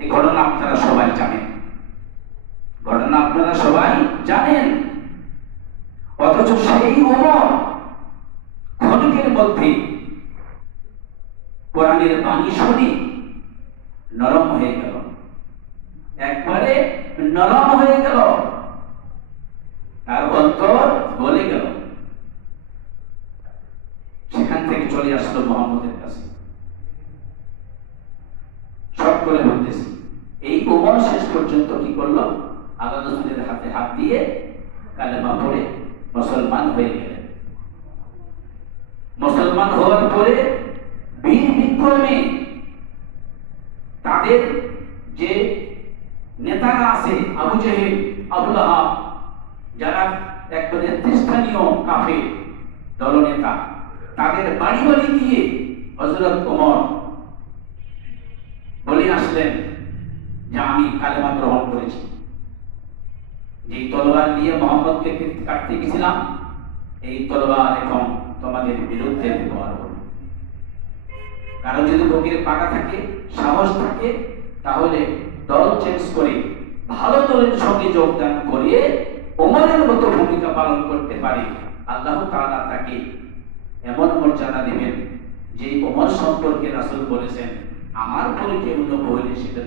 এই ঘটনা আপনারা সবাই জানেন, ঘটনা আপনারা সবাই জানেন। অথচ সেই ওমর ক্ষণিকের মধ্যে কোরআনের বাণী শুনে নরম হয়ে গেল, একবারে নরম হয়ে গেল, তার অন্তর গলে গেল। সেখান থেকে চলে আসলো মুহাম্মদের কাছে, সব করে বলতেছি। এই ওমর শেষ পর্যন্ত কি করলো? আল্লাহ রাসূলের হাতে হাত দিয়ে কালেমা পড়ে মুসলমান হয়ে গেলেন। মুসলমান হওয়ার পরে বীর বিক্রমে তাদের যে নেতারা আছে, আবু জেহেল, আবু লাহাব, যারা একবারে নেতৃস্থানীয় কাফের দলনেতা, তাদের বাড়ি বাড়ি গিয়ে হযরত ওমর বলে আসলেন যে আমি কালেমা গ্রহণ করেছি। যে তলোয়ার দিয়ে মুহাম্মদকে কাটতে গেছিলাম, এই তলোয়ার এখন তোমাদের বিরুদ্ধে ব্যবহার হবে। কারণ যদি বুকের পাকা থাকে, সাহস থাকে, তাহলে দল চেঞ্জ করে ভালো দলের সঙ্গে যোগদান করে ওমরের মতো ভূমিকা পালন করতে পারে। আল্লাহ তাআলা তাকে এমন মর্যাদা দিবেন যে ওমর সম্পর্কে রাসূল বলেছেন, আমার পরে কেউ নবী হলে সেটা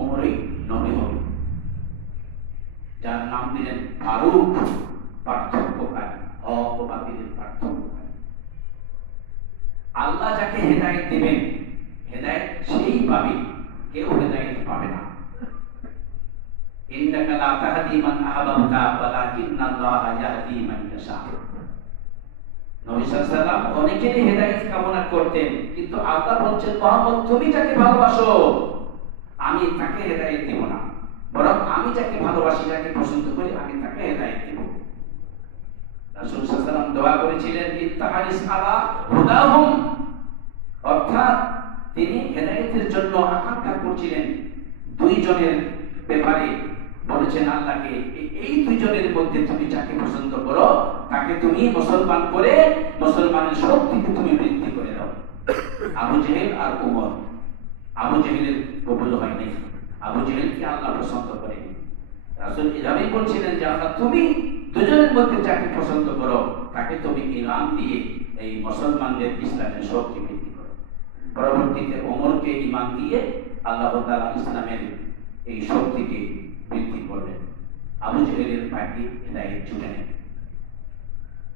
ওমরই নবী হবে। যার নাম দিলেন ফারুক, পার্থক্যকারী, হক ও বাতিলের পার্থক্যকারী। আল্লাহ যাকে হেদায়েত দিবেন, হেদায়েত সেই পাবে, কেউ হেদায়েত পাবে না। ইন্নাকা লা তাহদি মান আহবাবতা ওয়ালাকিন্নাল্লাহা ইয়াহদি মান ইয়াশা। নবী সাল্লাল্লাহু আলাইহি ওয়াসাল্লাম অনেকেরই হেদায়েত কামনা করতেন, কিন্তু আল্লাহ বলছেন, মুহাম্মদ তুমি যাকে ভালোবাসো আমি তাকে হেদায়েত দেব না, বরং আমি যাকে ভালোবাসি, যাকে পছন্দ করি, আমি তাকে হেদায়েত দেব। রাসূল সাল্লাল্লাহু আলাইহি ওয়াসাল্লাম দোয়া করেছিলেন, ইত্তাহারিস আলা হুদাহুম, অর্থাৎ তিনি হেদায়েতের জন্য আকাঙ্ক্ষা করছিলেন। দুইজনের ব্যাপারে বলেছেন আল্লাহকে, এই দুইজনের মধ্যে তুমি যাকে পছন্দ করো তাকে তুমি মুসলমান করে মুসলমানের শক্তিকে তুমি বৃদ্ধি করে দাও। আবু জেহেল আর ওমর। আবু জেহেলের কবুল হয়নি, আবু জেহেলকে আল্লাহ পছন্দ করেনি। রাসূল এভাবেই বলছিলেন যে আল্লাহ তুমি দুজনের মধ্যে যাকে পছন্দ করো তাকে তুমি ইনাম দিয়ে এই মুসলমানদের ইসলামের শক্তি বৃদ্ধি করো। পরবর্তীতে ওমরকে ইমান দিয়ে আল্লাহ তাআলা ইসলামের এই শক্তিকে বৃদ্ধি করলেন। আবু জেহেলের ভাগ্যে হেদায়েত জুটে নেই।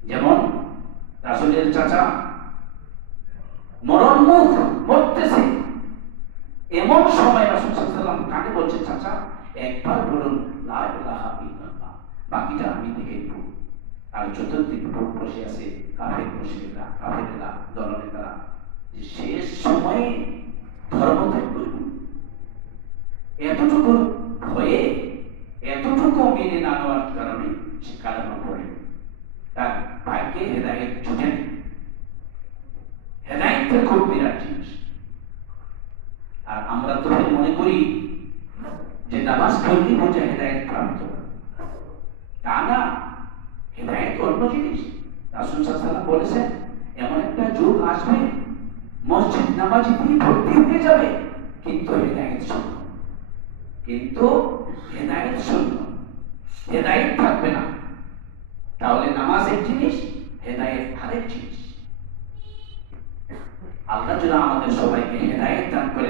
যেমন রাসূলের চাচা মরণমুখ, মরতেছে, এমন সময় রাসূল সাল্লাল্লাহু আলাইহি ওয়াসাল্লাম কানে বলছেন, চাচা একবার বলুন লা ইলাহা ইল্লাল্লাহ, বাকিটা আমি দেখে নেব। আর চতুর্দিকে বসে আছে কাফেররা দলনেতারা, যে শেষ সময়ে ধর্ম ত্যাগ করবে, এতটুকু ভয়ে, এতটুকু মেনে না নেওয়ার কারণে সে কালেমা পড়ে, তার ভাগ্যে হেদায়েত জুটে। হেদায়েতের খুব বিরাট জিনিস। আর আমরা তো মনে করি যে নামাজ পড়লেই বোঝা হেদায়েত প্রাপ্ত, তা না, হেদায়েত অন্য জিনিস। রাসূল সাল্লাল্লাহু আলাইহি ওয়াসাল্লাম বলেছেন, এমন একটা যুগ আসবে মসজিদ নামাজি দিয়ে ভর্তি হয়ে যাবে, কিন্তু হেদায়েত শূন্য, কিন্তু হেদায়েত শূন্য, হেদায়েত থাকবে না। তাহলে নামাজ এক জিনিস, হেদায়েত আরেক জিনিস। আল্লাহ যেন আমাদের সবাইকে হেদায়েত দান করে।